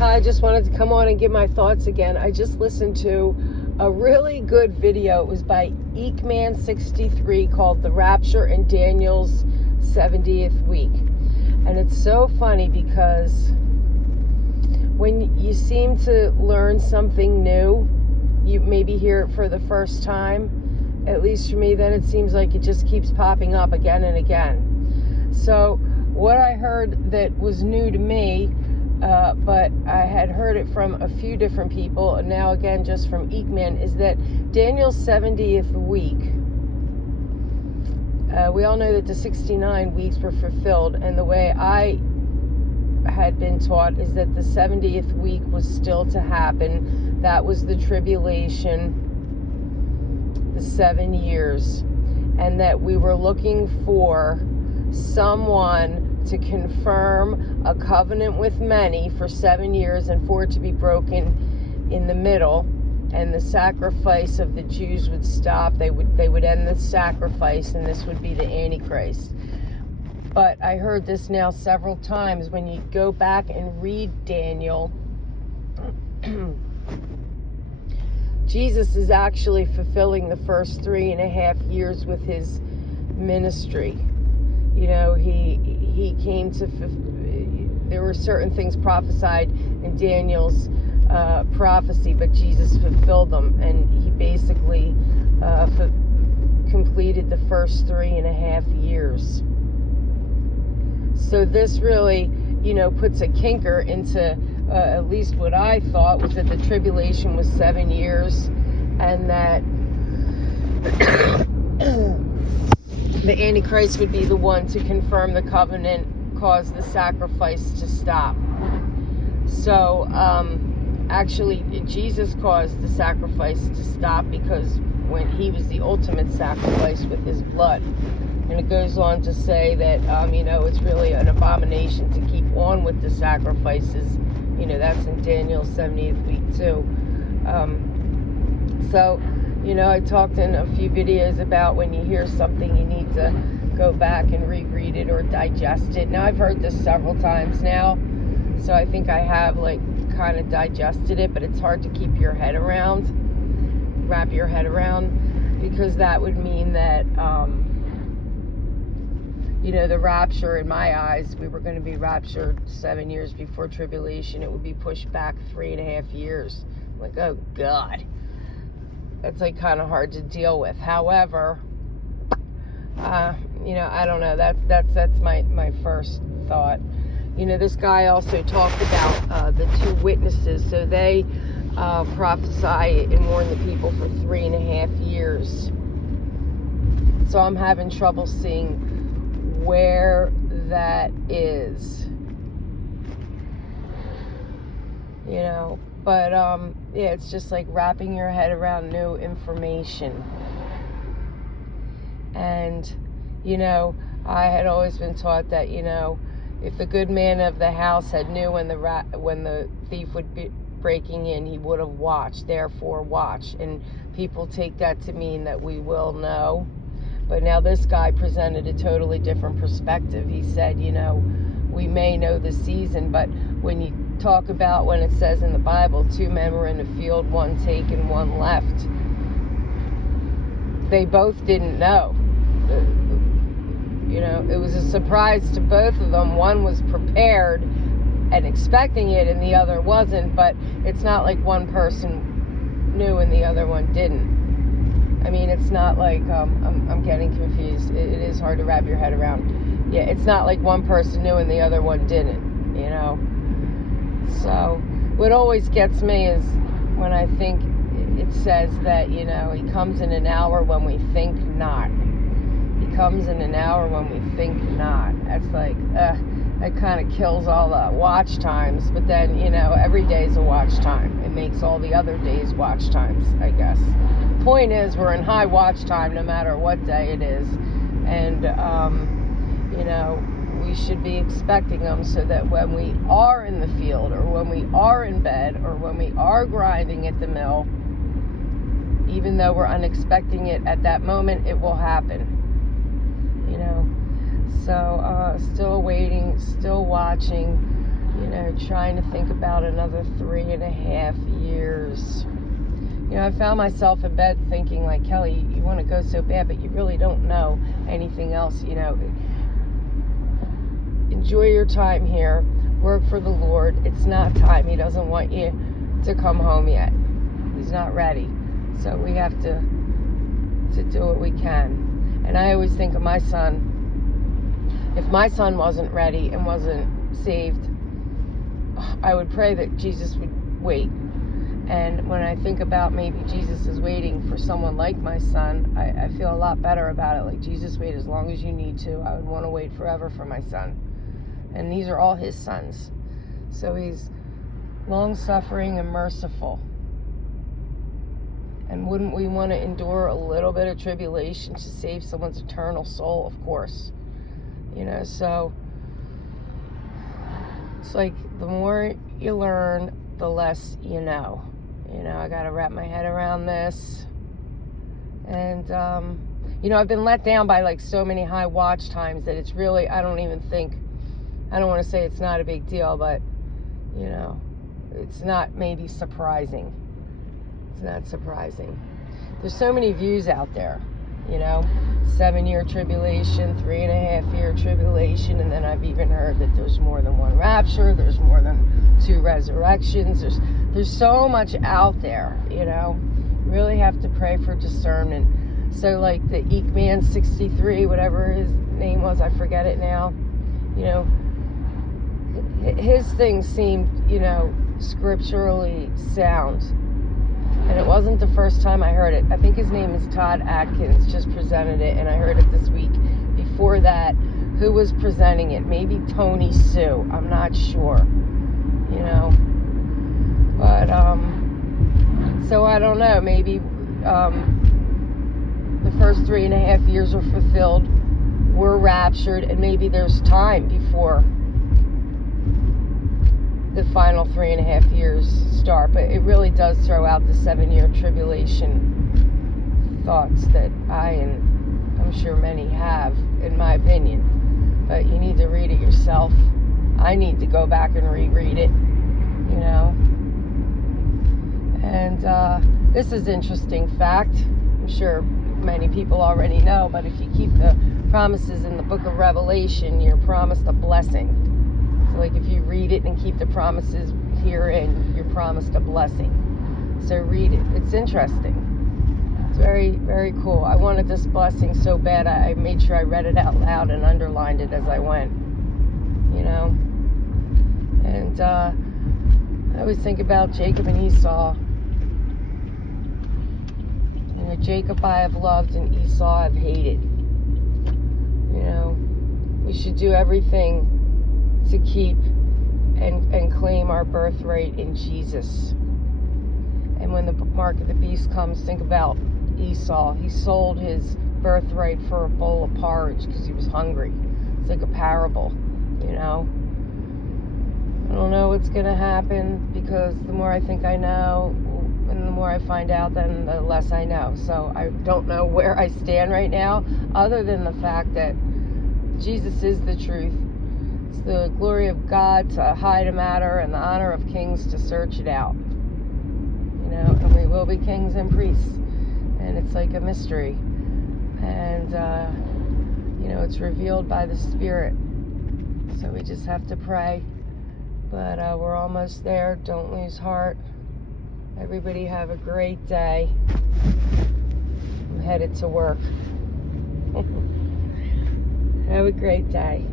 I just wanted to come on and give my thoughts again. I just listened to a really good video. It was by Eekman63 called The Rapture in Daniel's 70th Week. And it's so funny because when you seem to learn something new, you maybe hear it for the first time, at least for me, then it seems like it just keeps popping up again and again. So what I heard that was new to me, but I had heard it from a few different people, and now again just from Eekman, is that Daniel's 70th week, we all know that the 69 weeks were fulfilled, and the way I had been taught is that the 70th week was still to happen. That was the tribulation, the 7 years, and that we were looking for someone to confirm a covenant with many for 7 years and for it to be broken in the middle, and the sacrifice of the Jews would stop. They would end the sacrifice, and this would be the Antichrist. But I heard this now several times. When you go back and read Daniel, Jesus is actually fulfilling the first 3.5 years with his ministry. You know, he came to, there were certain things prophesied in Daniel's prophecy, but Jesus fulfilled them, and he basically completed the first 3.5 years. So this really, puts a kinker into at least what I thought was that the tribulation was 7 years, and that the Antichrist would be the one to confirm the covenant, cause the sacrifice to stop. So, actually, Jesus caused the sacrifice to stop, because when he was the ultimate sacrifice with his blood. And it goes on to say that, it's really an abomination to keep on with the sacrifices. That's in Daniel's 70th week too. So, I talked in a few videos about when you hear something, you need to go back and reread it or digest it. Now, I've heard this several times now, so I think I have, kind of digested it, but it's hard to keep your head around, wrap your head around, because that would mean that, the rapture, in my eyes, we were going to be raptured 7 years before tribulation. It would be pushed back 3.5 years. Like, oh, God. That's, kind of hard to deal with. However, I don't know. That's my first thought. This guy also talked about the two witnesses. So they prophesy and warn the people for 3.5 years. So I'm having trouble seeing where that is. But it's just like wrapping your head around new information. And I had always been taught that if the good man of the house had knew when the thief would be breaking in, he would have watched. Therefore, watch. And people take that to mean that we will know. But now this guy presented a totally different perspective. He said, we may know the season, but when you talk about when it says in the Bible, 2 men were in the field, one taken, one left, they both didn't know. It was a surprise to both of them. One was prepared and expecting it, and the other wasn't. But it's not like one person knew and the other one didn't. It's not like, I'm getting confused. It is hard to wrap your head around. Yeah, it's not like one person knew and the other one didn't, So, what always gets me is when I think it says that, he comes in an hour when we think not. He comes in an hour when we think not. That's like, that kind of kills all the watch times. But then, every day is a watch time. It makes all the other days watch times, I guess. Point is, we're in high watch time no matter what day it is. And, we should be expecting them so that when we are in the field, or when we are in bed, or when we are grinding at the mill, even though we're unexpecting it at that moment, it will happen. So, still waiting, still watching. trying to think about another 3.5 years. I found myself in bed thinking, like, Kelly, you want to go so bad, but you really don't know anything else. Enjoy your time here. Work for the Lord. It's not time. He doesn't want you to come home yet. He's not ready. So we have to do what we can. And I always think of my son. If my son wasn't ready and wasn't saved, I would pray that Jesus would wait. And when I think about maybe Jesus is waiting for someone like my son, I feel a lot better about it. Like, Jesus, wait as long as you need to. I would want to wait forever for my son. And these are all his sons. So he's long-suffering and merciful. And wouldn't we want to endure a little bit of tribulation to save someone's eternal soul? Of course. So it's like the more you learn, the less you know. I got to wrap my head around this. And, I've been let down by like so many high watch times that it's really, I don't want to say it's not a big deal, but, it's not maybe surprising. It's not surprising. There's so many views out there, 7-year tribulation, 3.5-year tribulation, and then I've even heard that there's more than one rapture, there's more than 2 resurrections, there's so much out there, really have to pray for discernment. So like the Eekman 63, whatever his name was, I forget it now, his thing seemed, scripturally sound. And it wasn't the first time I heard it. I think his name is Todd Atkins, just presented it, and I heard it this week. Before that, who was presenting it? Maybe Tony Sue. I'm not sure. But, so I don't know. Maybe the first 3.5 years are fulfilled. We're raptured, and maybe there's time before the final 3.5 years start, but it really does throw out the 7-year tribulation thoughts that I'm sure many have, in my opinion. But you need to read it yourself. I need to go back and reread it, And this is interesting fact. I'm sure many people already know, but if you keep the promises in the book of Revelation, you're promised a blessing. So like if you read it and keep the promises herein, you're promised a blessing. So read it. It's interesting. It's very, very cool. I wanted this blessing so bad, I made sure I read it out loud and underlined it as I went. And I always think about Jacob and Esau. Jacob I have loved and Esau I've hated. We should do everything to keep and claim our birthright in Jesus. And when the mark of the beast comes, think about Esau. He sold his birthright for a bowl of porridge because he was hungry. It's like a parable, I don't know what's going to happen, because the more I think I know and the more I find out, then the less I know. So I don't know where I stand right now, other than the fact that Jesus is the truth. It's the glory of God to hide a matter and the honor of kings to search it out. And we will be kings and priests. And it's like a mystery. And, it's revealed by the Spirit. So we just have to pray. But we're almost there. Don't lose heart. Everybody have a great day. I'm headed to work. Have a great day.